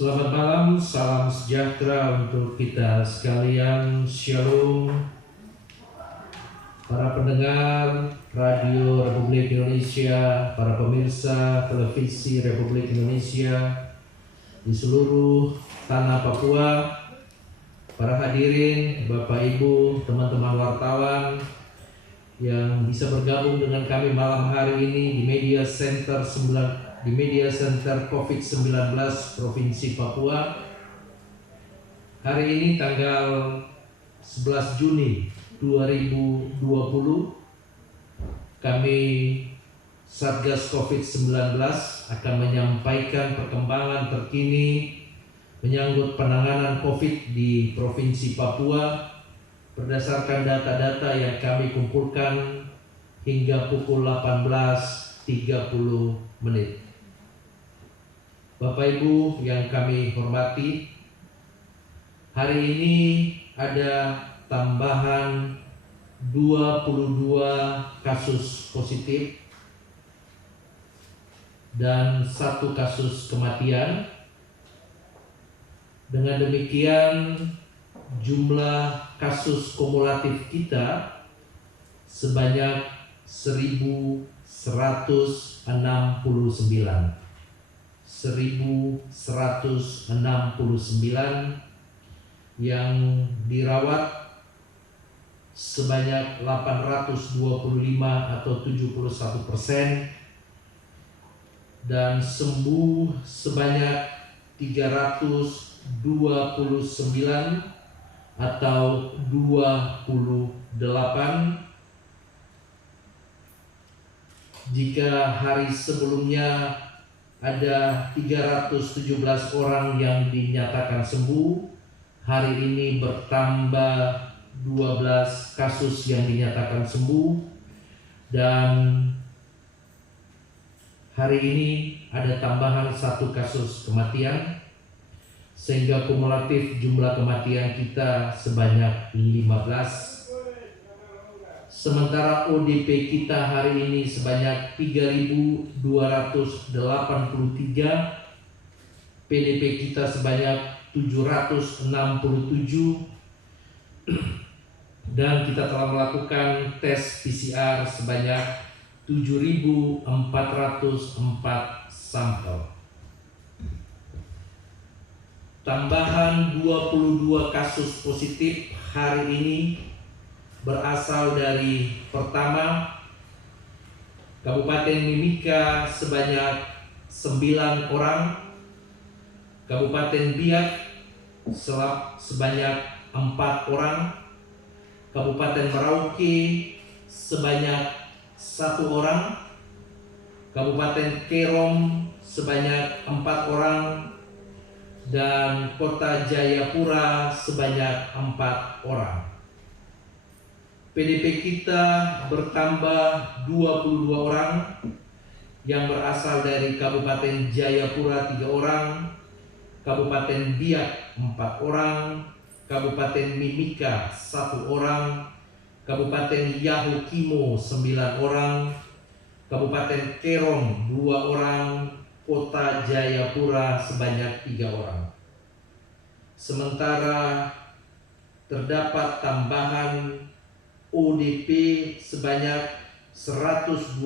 Selamat malam, salam sejahtera untuk kita sekalian. Shalom, para pendengar Radio Republik Indonesia, para pemirsa televisi Republik Indonesia di seluruh tanah Papua, para hadirin, Bapak Ibu, teman-teman wartawan yang bisa bergabung dengan kami malam hari ini di Media Center COVID-19 Provinsi Papua. Hari ini tanggal 11 Juni 2020, kami Satgas COVID-19 akan menyampaikan perkembangan terkini menyangkut penanganan COVID di Provinsi Papua berdasarkan data-data yang kami kumpulkan hingga pukul 18.30 menit. Bapak Ibu yang kami hormati, hari ini ada tambahan 22 kasus positif dan 1 kasus kematian. Dengan demikian jumlah kasus kumulatif kita sebanyak 1.169 yang dirawat sebanyak 825 atau 71%, dan sembuh sebanyak 329 atau 28. Jika hari sebelumnya ada 317 orang yang dinyatakan sembuh, hari ini bertambah 12 kasus yang dinyatakan sembuh, dan hari ini ada tambahan 1 kasus kematian, sehingga kumulatif jumlah kematian kita sebanyak 15. Sementara ODP kita hari ini sebanyak 3.283, PDP kita sebanyak 767, dan kita telah melakukan tes PCR sebanyak 7.404 sampel. Tambahan 22 kasus positif hari ini berasal dari, pertama, Kabupaten Mimika sebanyak 9 orang, Kabupaten Biak sebanyak 4 orang, Kabupaten Merauke sebanyak 1 orang, Kabupaten Kerom sebanyak 4 orang, dan Kota Jayapura sebanyak 4 orang. PDP kita bertambah 22 orang yang berasal dari Kabupaten Jayapura 3 orang, Kabupaten Biak 4 orang, Kabupaten Mimika 1 orang, Kabupaten Yahukimo 9 orang, Kabupaten Kerom 2 orang, Kota Jayapura sebanyak 3 orang. Sementara terdapat tambahan ODP sebanyak 126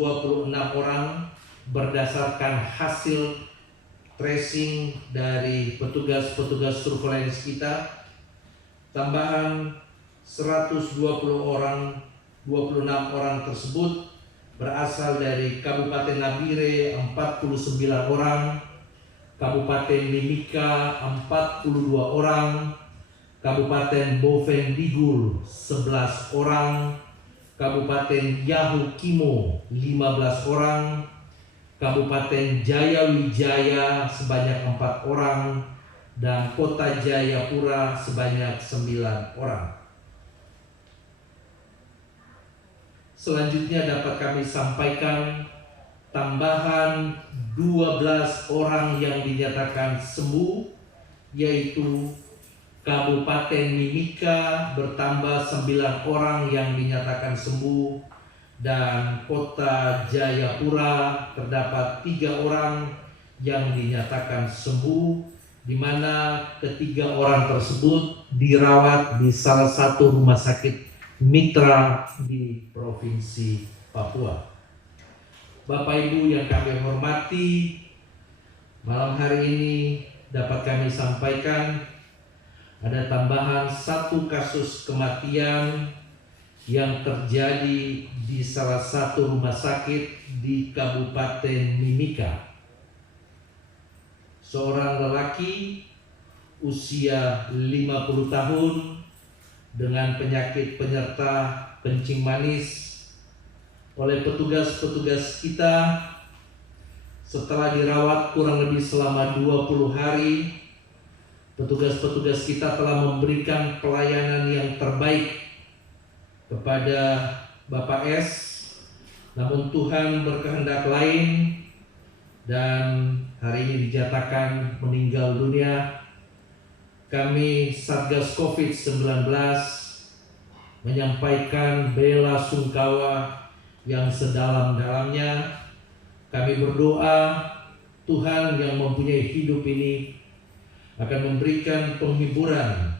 orang berdasarkan hasil tracing dari petugas-petugas surveillance kita. Tambahan 126 orang tersebut berasal dari Kabupaten Nabire 49 orang, Kabupaten Mimika 42 orang, Kabupaten Bovendigul 11 orang, Kabupaten Yahukimo 15 orang, Kabupaten Jayawijaya sebanyak 4 orang, dan Kota Jayapura sebanyak 9 orang. Selanjutnya dapat kami sampaikan tambahan 12 orang yang dinyatakan sembuh, yaitu Kabupaten Mimika bertambah 9 orang yang dinyatakan sembuh, dan Kota Jayapura terdapat 3 orang yang dinyatakan sembuh, di mana ketiga orang tersebut dirawat di salah satu rumah sakit mitra di Provinsi Papua. Bapak Ibu yang kami hormati, malam hari ini dapat kami sampaikan ada tambahan satu kasus kematian yang terjadi di salah satu rumah sakit di Kabupaten Mimika. Seorang lelaki usia 50 tahun dengan penyakit penyerta kencing manis oleh petugas-petugas kita setelah dirawat kurang lebih selama 20 hari. Petugas-petugas kita telah memberikan pelayanan yang terbaik kepada Bapak S. Namun Tuhan berkehendak lain dan hari ini dijatakan meninggal dunia. Kami Satgas COVID-19 menyampaikan bela sungkawa yang sedalam-dalamnya. Kami berdoa Tuhan yang mempunyai hidup ini akan memberikan penghiburan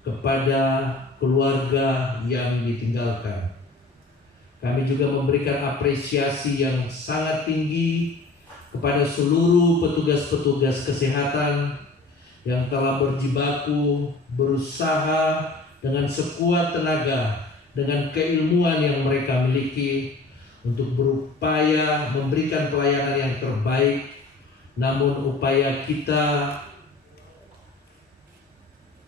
kepada keluarga yang ditinggalkan. Kami juga memberikan apresiasi yang sangat tinggi kepada seluruh petugas-petugas kesehatan yang telah berjibaku, berusaha dengan sekuat tenaga, dengan keilmuan yang mereka miliki untuk berupaya memberikan pelayanan yang terbaik. Namun upaya kita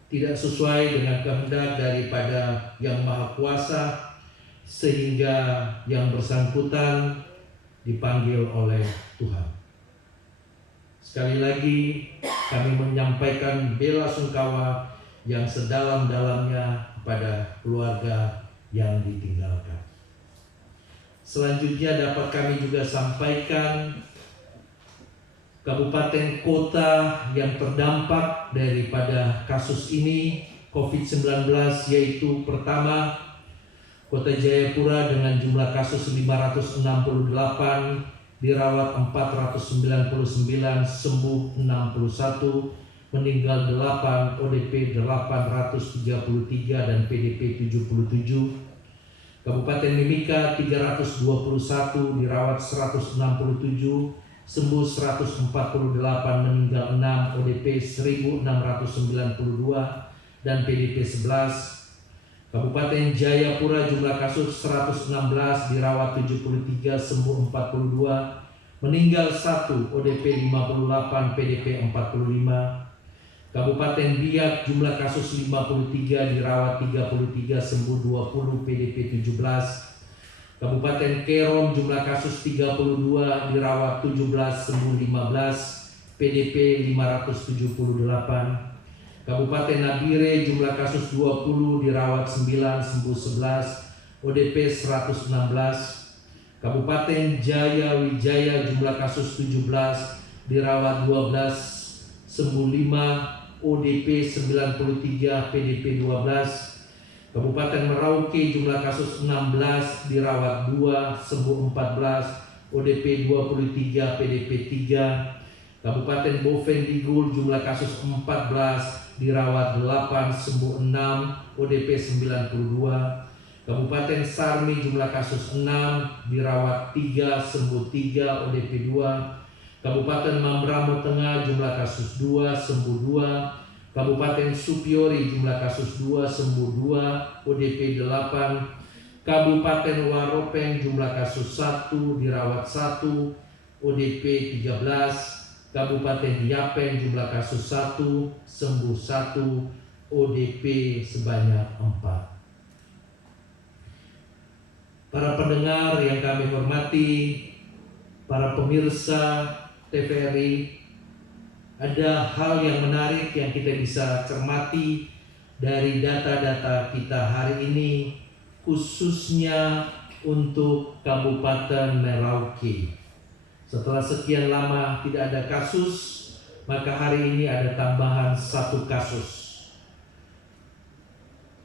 tidak sesuai dengan kehendak daripada Yang Maha Kuasa, sehingga yang bersangkutan dipanggil oleh Tuhan. Sekali lagi kami menyampaikan bela sungkawa yang sedalam-dalamnya kepada keluarga yang ditinggalkan. Selanjutnya dapat kami juga sampaikan kabupaten kota yang terdampak daripada kasus ini COVID-19, yaitu pertama Kota Jayapura dengan jumlah kasus 568, dirawat 499, sembuh 61, meninggal 8, ODP 833 dan PDP 77. Kabupaten Mimika 321, dirawat 167, sembuh 148, meninggal 6, ODP 1692 dan PDP 11. Kabupaten Jayapura jumlah kasus 116, dirawat 73, sembuh 42, meninggal 1, ODP 58, PDP 45. Kabupaten Biak jumlah kasus 53, dirawat 33, sembuh 20, PDP 17. Kabupaten Kerom jumlah kasus 32, dirawat 17, sembuh 15, PDP 578. Kabupaten Nabire jumlah kasus 20, dirawat 9, sembuh 11, ODP 116. Kabupaten Jaya Wijaya jumlah kasus 17, dirawat 12, sembuh 5, ODP 93, PDP 12. Kabupaten Merauke jumlah kasus 16, dirawat 2, sembuh 14, ODP 23, PDP 3. Kabupaten Bovendigul jumlah kasus 14, dirawat 8, sembuh 6, ODP 92. Kabupaten Sarmi jumlah kasus 6, dirawat 3, sembuh 3, ODP 2. Kabupaten Mambramo Tengah jumlah kasus 2, sembuh 2. Kabupaten Supiori jumlah kasus 2, sembuh 2, ODP 8. Kabupaten Waropeng jumlah kasus 1, dirawat 1, ODP 13. Kabupaten Yapen jumlah kasus 1, sembuh 1, ODP sebanyak 4. Para pendengar yang kami hormati, para pemirsa TVRI, ada hal yang menarik yang kita bisa cermati dari data-data kita hari ini, khususnya untuk Kabupaten Merauke. Setelah sekian lama tidak ada kasus, maka hari ini ada tambahan satu kasus.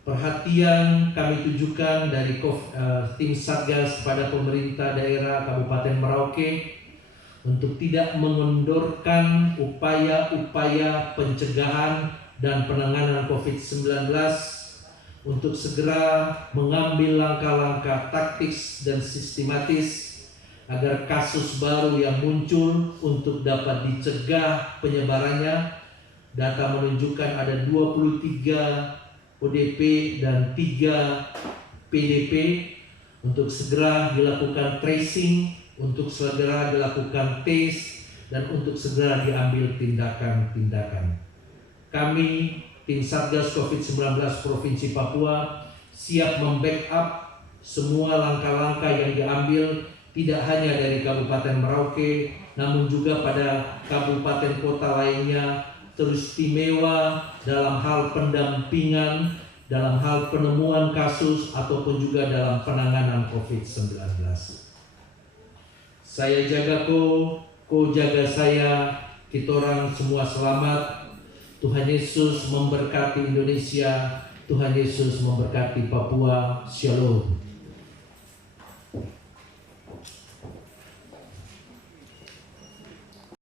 Perhatian kami tujukan dari tim Satgas kepada pemerintah daerah Kabupaten Merauke untuk tidak mengendorkan upaya-upaya pencegahan dan penanganan COVID-19, untuk segera mengambil langkah-langkah taktis dan sistematis agar kasus baru yang muncul untuk dapat dicegah penyebarannya. Data menunjukkan ada 23 ODP dan 3 PDP, untuk segera dilakukan tracing, untuk segera dilakukan tes, dan untuk segera diambil tindakan-tindakan. Kami, tim Satgas COVID-19 Provinsi Papua, siap membackup semua langkah-langkah yang diambil, tidak hanya dari Kabupaten Merauke, namun juga pada kabupaten kota lainnya, teristimewa dalam hal pendampingan, dalam hal penemuan kasus, ataupun juga dalam penanganan COVID-19. Saya jaga ko jaga saya, kita orang semua selamat. Tuhan Yesus memberkati Indonesia, Tuhan Yesus memberkati Papua. Shalom.